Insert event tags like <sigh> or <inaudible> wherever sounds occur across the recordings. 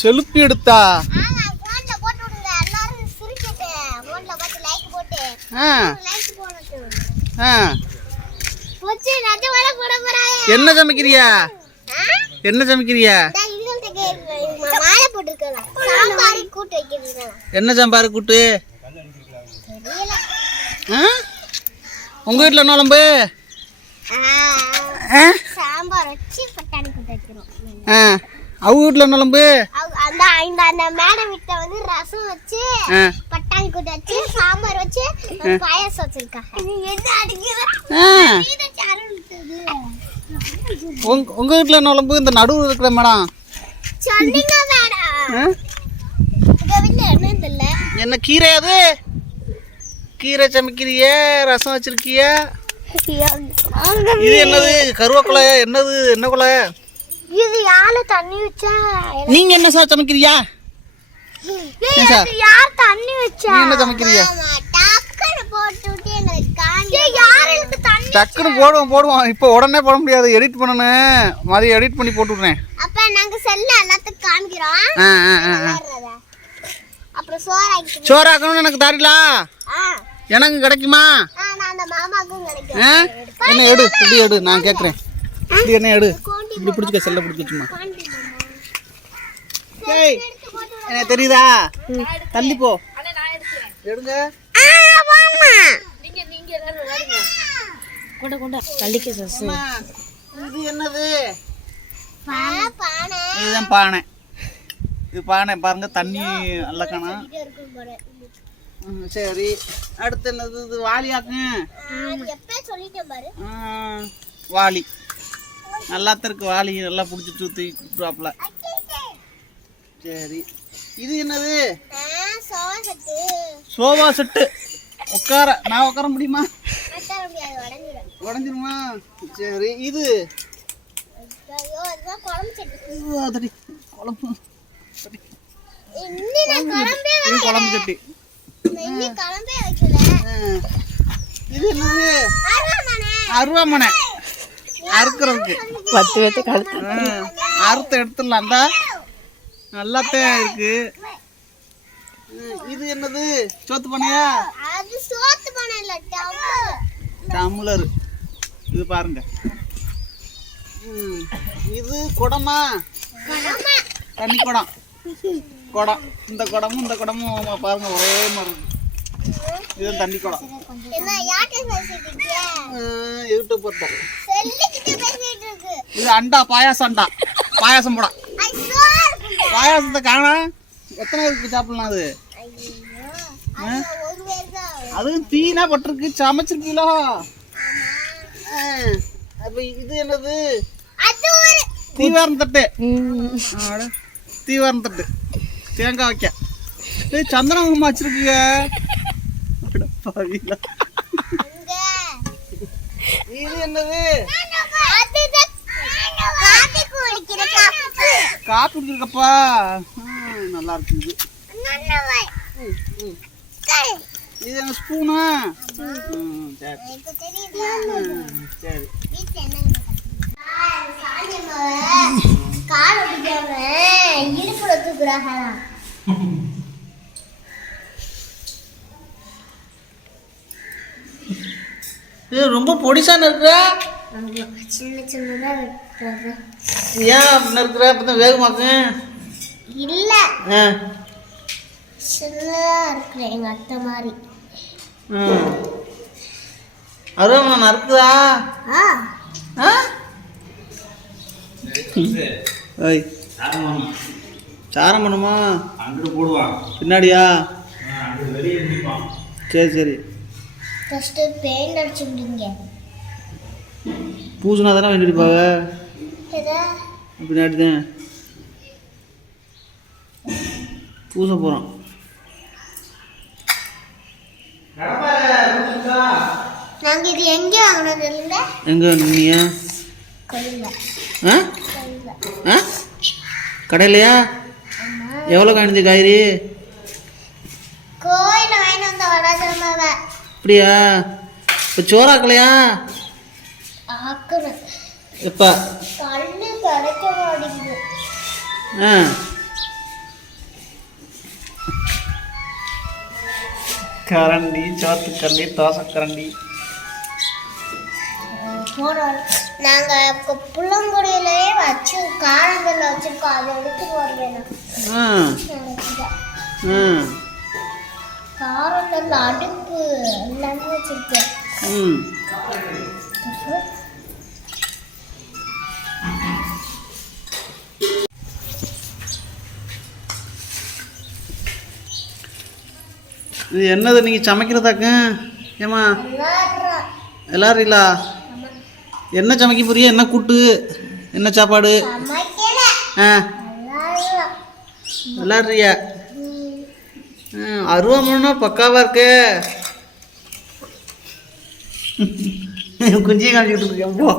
செலுப்பி எடுத்தா? என்ன சமைக்கிறியா? என்ன சமைக்கிறியா? என்ன சாம்பார் கூட்டு? உங்கள் வீட்டில் என்ன ஆ அவங்க வீட்டில் என்ன அந்த அந்த அந்த மேடம் வீட்டை வந்து ரசம் வச்சு பட்டாணி கூட்டு வச்சு சாம்பார் வச்சு பாயாசம் வச்சிருக்காங்க. நீ என்ன விட்டது. உங்க உங்கள் வீட்டில் என்ன குழம்பு இந்த நடுவில் இருக்கிற மேடம் சொன்னீங்க மேடம் உங்க வீட்டுல என்ன கீரை அது? கீரை சமைக்கிறிய? ரசம் வச்சிருக்கிய? இது என்னது? கருவேப்பிலை என்னது? என்ன கொலை? இது யாரு தண்ணி வச்சா? நீங்க என்ன சார் சமைக்கிறியா? யார் தண்ணி வச்சா? நீ என்ன சமைக்கிறியா? டக்குனு டக்குன்னு போடுவோம் போடுவோம். இப்போ உடனே போட முடியாது. எடிட் பண்ணணும். மாதிரி எடிட் பண்ணி போட்டு விட்றேன். அப்ப நாங்க செல்ல எல்லாத்துக்கும் காமிக்கிறோம். ஆ ஆ ஆ ஆ. வர்றத. அப்புறம் சோறு ஆக்கிட்டு சோறாக்கணும்னு எனக்கு தாரிலா? ஆ. எனக்கு கிடைக்குமா? ஆ, நான் அந்த மாமாக்கும் கிடைக்கும். ஆ? என்ன எடு இப்படி எடு நான் கேட்குறேன் இப்படி என்ன எடு? இப்படி பிடிச்சிக்க செல்ல பிடிச்சிச்சுமா காண்டி மாமா. ஏய். என்ன தெரியுதா? தள்ளி போ. எடுங்க. அம்மா, இது என்னது. இதுதான் பானை. இது பானை பாருங்க தண்ணி நல்லா காணும் சரி. அடுத்து என்னது? இது வாளியாக்குங்க ஆ, நல்லாத்தான் இருக்கு வாளி நல்லா பிடிச்சிட்டு தூக்கி கொடுத்துருவாப்புல. சரி. இது என்னது. Sofa set. உட்கார நான் உட்கார முடியுமா? உடைஞ்சிரும். சரி. இது? குழம்பு. குழம்பு சட்டி. இது என்னது? அருவாமனை. அறுக்கிறதுக்கு பத்து பேர்த்து கழுத்து. அறுத்து எடுத்துடலாம். அந்த நல்லாத்தான் இருக்கு. இது என்னது? சோத்து பானையா? அது சோத்து பானை இல்ல, டம்ளர். இது பாருங்க. இது குடமா. தண்ணி குடம். குடம். இந்த குடமும் இந்த குடமும் பாருங்க ஒரே மாதிரி இருக்கு. இது தண்ணி குடம். யூடியூப் இருக்கு. இது அண்டா பாயாசம் அண்டா. பாயாசம் போடா. பாயாசத்தை காணா. எத்தனை பேருக்கு சாப்பிடலாம் அது? ஐயோ, அது ஒரு பேர் தான். அதுவும் தீனா பட்டிருக்கு சமைச்சிருக்கீங்களோ? அப்ப இது என்னது? அது ஒரு தீவாரம் தட்டு. ஆட, தீவாரம் தட்டு. தேங்காய் வைக்க. ஏய் சந்தன குங்குமம் வச்சிருக்கீங்க. இது என்னது? காப்பி குடிக்கிறக்கப்பா நல்லா இருக்கு இது நல்லவை. என்ன ஸ்பூனா? சரி. எனக்கு சரி. வீட்ல கால் இடுப்புல இது ரொம்ப பொடிசான இருக்கிறா? சின்ன சின்னதா இருக்கிறது. ஏன் அப்படின்னு இருக்கிற? அப்பதான் வேகமாக்கு இல்ல. ஆ. சின்னதா இருக்கிற எங்க அத்தை மாதிரி. ம் அருவா நறுக்குதா? ஆ. ஐய் சாரம் பண்ணுமா? அங்கிட்டு போடுவான் பின்னாடியா? சரி சரி. ஃபர்ஸ்ட் பெயிண்ட் அடிச்சு விடுங்க பூசினா தானே வேண்டியிருப்பாங்க எதா? பின்னாடி தான் பூச போகிறோம் நாங்க இது எங்க வாங்கினது இல்ல எங்கே கொல்லுங்க ஆ? ஆ? கடையிலையா? எவ்வளோ காணிச்சு காய்கறி? அப்படியா? இப்போ சோறாக்கலையா எப்போ? ஆ. கரண்டி சோத்து கரண்டி தோசை கரண்டி. நாங்கள் புள்ளங்குடியிலேயே வச்சு காலத்தில் வச்சுருக்கோம். அதை எடுத்து போடுவேன் காரத்தில் அடுப்பு வச்சிருக்கேன். ம். இது என்னது நீங்கள் சமைக்கிறதாக்க? ஏம்மா? எல்லாரும் இல்லா? என்ன சமைக்க போறிய? என்ன கூட்டு? என்ன சாப்பாடு? ஆ. விளாட்றியா? அருவாமனா பக்காவா இருக்க. <laughs> குஞ்சியை காமிச்சிட்டு இருக்கேன் போ.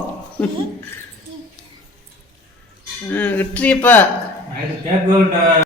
வெற்றியப்பா.